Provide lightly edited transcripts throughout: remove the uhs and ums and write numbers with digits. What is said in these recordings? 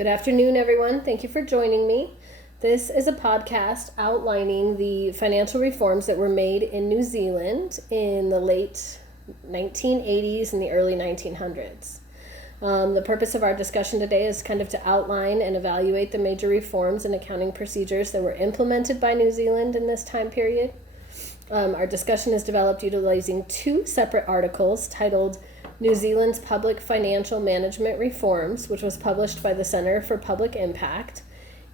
Good afternoon, everyone. Thank you for joining me. This is a podcast outlining the financial reforms that were made in New Zealand in the late 1980s and the early 1900s. The purpose of our discussion today is kind of to outline and evaluate the major reforms and accounting procedures that were implemented by New Zealand in this time period. Our discussion is developed utilizing two separate articles titled New Zealand's Public Financial Management Reforms, which was published by the Center for Public Impact,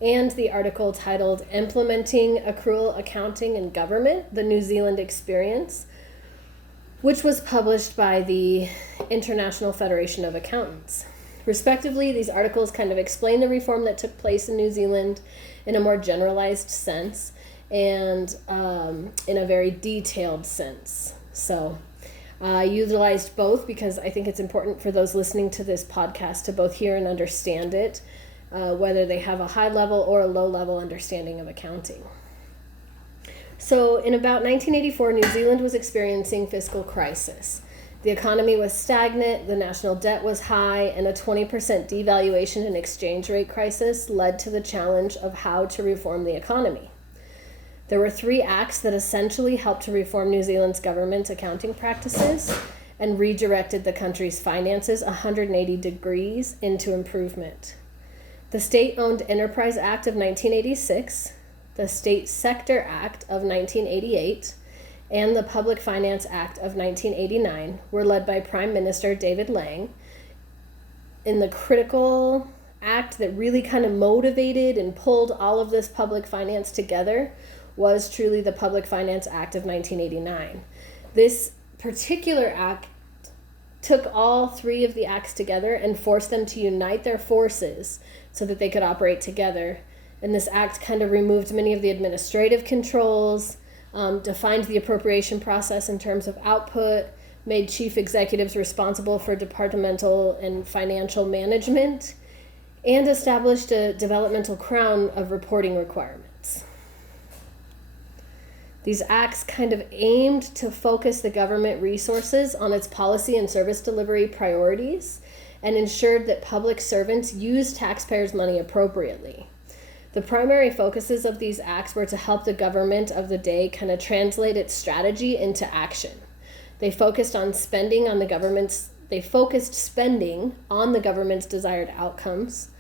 and the article titled Implementing Accrual Accounting in Government, the New Zealand Experience, which was published by the International Federation of Accountants. Respectively, these articles kind of explain the reform that took place in New Zealand in a more generalized sense and in a very detailed sense. So I utilized both because I think it's important for those listening to this podcast to both hear and understand it, whether they have a high level or a low level understanding of accounting. So in about 1984, New Zealand was experiencing fiscal crisis. The economy was stagnant, the national debt was high, and a 20% devaluation and exchange rate crisis led to the challenge of how to reform the economy. There were three acts that essentially helped to reform New Zealand's government's accounting practices and redirected the country's finances 180 degrees into improvement. The State-Owned Enterprise Act of 1986, the State Sector Act of 1988, and the Public Finance Act of 1989 were led by Prime Minister David Lange. In the critical act that really kind of motivated and pulled all of this public finance together was truly the Public Finance Act of 1989. This particular act took all three of the acts together and forced them to unite their forces so that they could operate together. And this act kind of removed many of the administrative controls, defined the appropriation process in terms of output, made chief executives responsible for departmental and financial management, and established a developmental crown of reporting requirements. These acts kind of aimed to focus the government resources on its policy and service delivery priorities and ensured that public servants used taxpayers' money appropriately. The primary focuses of these acts were to help the government of the day kind of translate its strategy into action. They focused spending on the government's desired outcomes.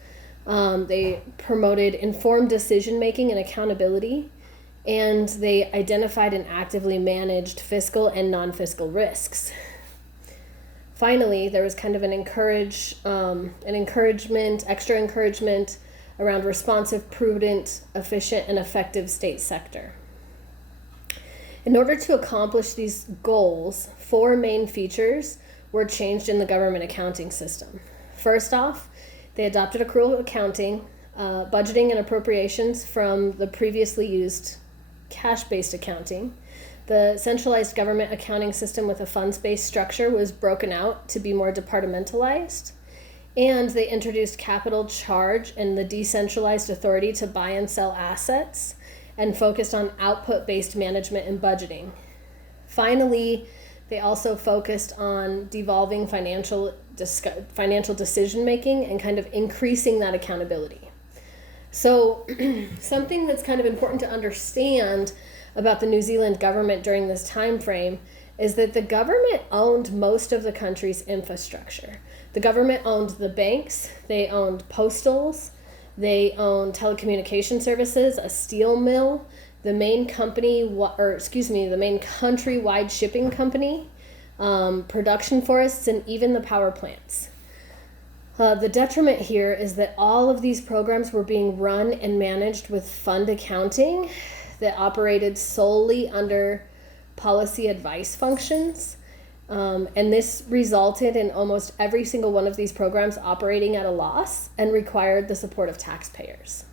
They promoted informed decision-making and accountability, and they identified and actively managed fiscal and non-fiscal risks. Finally, there was kind of extra encouragement around responsive, prudent, efficient, and effective state sector. In order to accomplish these goals, four main features were changed in the government accounting system. First off, they adopted accrual accounting, budgeting and appropriations from the previously used cash-based accounting. The centralized government accounting system with a funds-based structure was broken out to be more departmentalized, and they introduced capital charge and the decentralized authority to buy and sell assets and focused on output-based management and budgeting. Finally, they also focused on devolving financial decision-making and kind of increasing that accountability. So something that's kind of important to understand about the New Zealand government during this time frame is that the government owned most of the country's infrastructure. The government owned the banks, they owned postals, they owned telecommunication services, a steel mill, the main countrywide shipping company, production forests, and even the power plants. The detriment here is that all of these programs were being run and managed with fund accounting that operated solely under policy advice functions. And this resulted in almost every single one of these programs operating at a loss and required the support of taxpayers.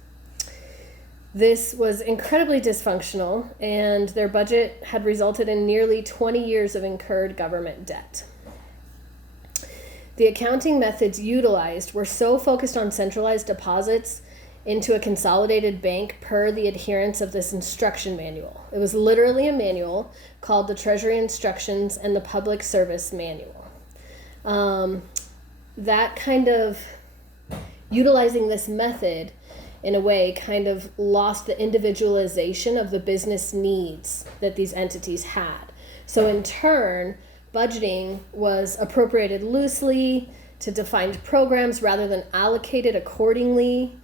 This was incredibly dysfunctional, and their budget had resulted in nearly 20 years of incurred government debt. The accounting methods utilized were so focused on centralized deposits into a consolidated bank per the adherence of this instruction manual. It was literally a manual called the Treasury Instructions and the Public Service Manual. That kind of Utilizing this method in a way kind of lost the individualization of the business needs that these entities had. So in turn, budgeting was appropriated loosely to defined programs rather than allocated accordingly,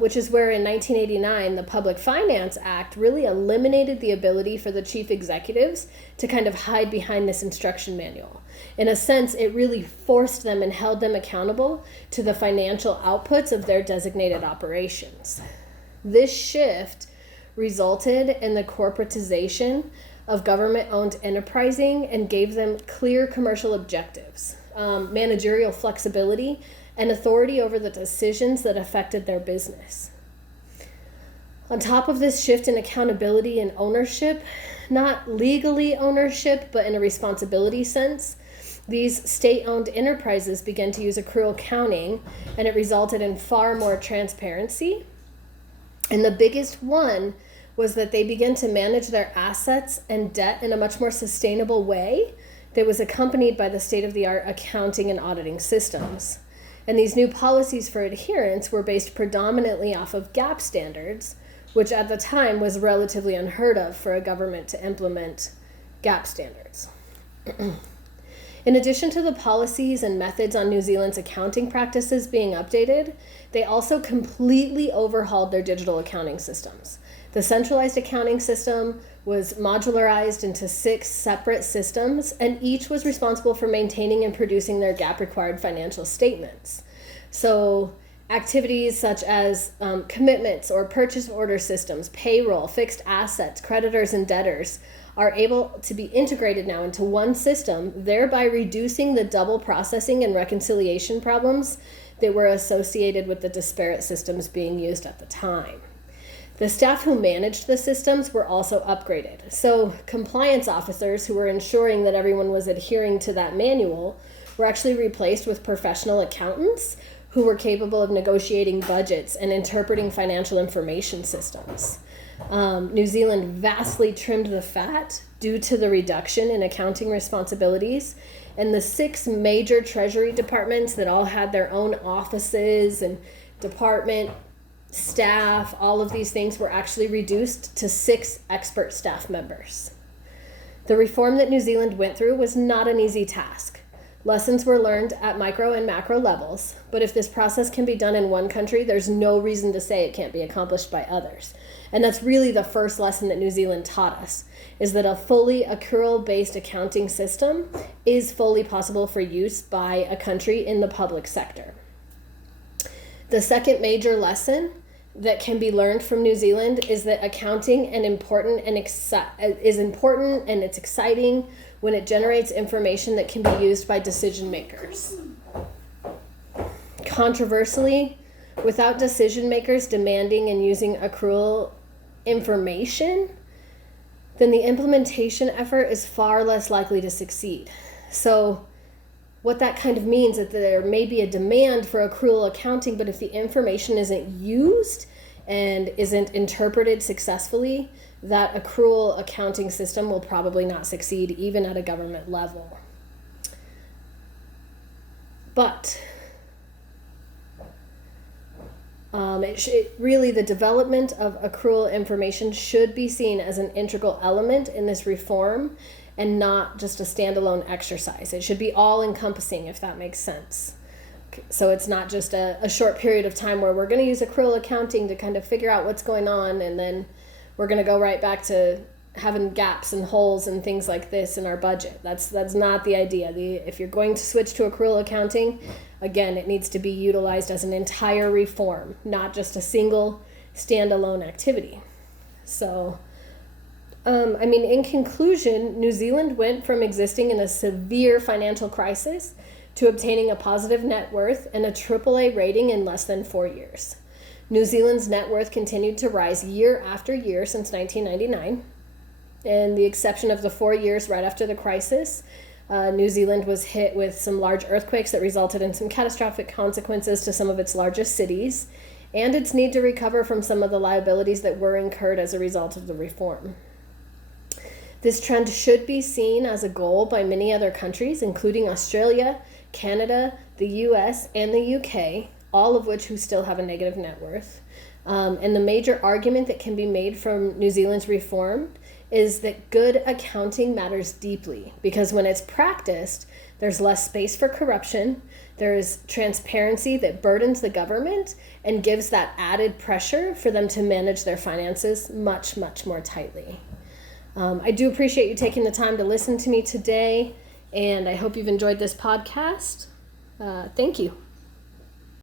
which is where in 1989, the Public Finance Act really eliminated the ability for the chief executives to kind of hide behind this instruction manual. In a sense, it really forced them and held them accountable to the financial outputs of their designated operations. This shift resulted in the corporatization of government-owned enterprising and gave them clear commercial objectives, managerial flexibility, and authority over the decisions that affected their business. On top of this shift in accountability and ownership, not legally ownership, but in a responsibility sense, these state-owned enterprises began to use accrual accounting, and it resulted in far more transparency. And the biggest one was that they began to manage their assets and debt in a much more sustainable way that was accompanied by the state-of-the-art accounting and auditing systems. And these new policies for adherence were based predominantly off of GAAP standards, which at the time was relatively unheard of for a government to implement GAAP standards. In addition to the policies and methods on New Zealand's accounting practices being updated, they also completely overhauled their digital accounting systems. The centralized accounting system was modularized into 6 separate systems, and each was responsible for maintaining and producing their GAAP-required financial statements. So activities such as commitments or purchase order systems, payroll, fixed assets, creditors, and debtors are able to be integrated now into one system, thereby reducing the double processing and reconciliation problems that were associated with the disparate systems being used at the time. The staff who managed the systems were also upgraded. So compliance officers who were ensuring that everyone was adhering to that manual were actually replaced with professional accountants who were capable of negotiating budgets and interpreting financial information systems. New Zealand vastly trimmed the fat due to the reduction in accounting responsibilities, and the 6 major treasury departments that all had their own offices and department staff, all of these things were actually reduced to 6 expert staff members. The reform that New Zealand went through was not an easy task. Lessons were learned at micro and macro levels, but if this process can be done in one country, there's no reason to say it can't be accomplished by others. And that's really the first lesson that New Zealand taught us, is that a fully accrual-based accounting system is fully possible for use by a country in the public sector. The second major lesson that can be learned from New Zealand is that accounting is important and it's exciting when it generates information that can be used by decision makers. Controversially, without decision makers demanding and using accrual information, then the implementation effort is far less likely to succeed. So what that kind of means is that there may be a demand for accrual accounting, but if the information isn't used and isn't interpreted successfully, that accrual accounting system will probably not succeed even at a government level. But really the development of accrual information should be seen as an integral element in this reform and not just a standalone exercise. It should be all-encompassing, if that makes sense. So it's not just a short period of time where we're going to use accrual accounting to kind of figure out what's going on, and then we're going to go right back to having gaps and holes and things like this in our budget. That's not the idea. If you're going to switch to accrual accounting, again, it needs to be utilized as an entire reform, not just a single standalone activity. So in conclusion, New Zealand went from existing in a severe financial crisis to obtaining a positive net worth and a AAA rating in less than 4 years. New Zealand's net worth continued to rise year after year since 1999. In the exception of the 4 years right after the crisis, New Zealand was hit with some large earthquakes that resulted in some catastrophic consequences to some of its largest cities, and its need to recover from some of the liabilities that were incurred as a result of the reform. This trend should be seen as a goal by many other countries, including Australia, Canada, the US, and the UK, all of which who still have a negative net worth. And the major argument that can be made from New Zealand's reform is that good accounting matters deeply, because when it's practiced, there's less space for corruption, there's transparency that burdens the government and gives that added pressure for them to manage their finances much, much more tightly. I do appreciate you taking the time to listen to me today, and I hope you've enjoyed this podcast. Thank you.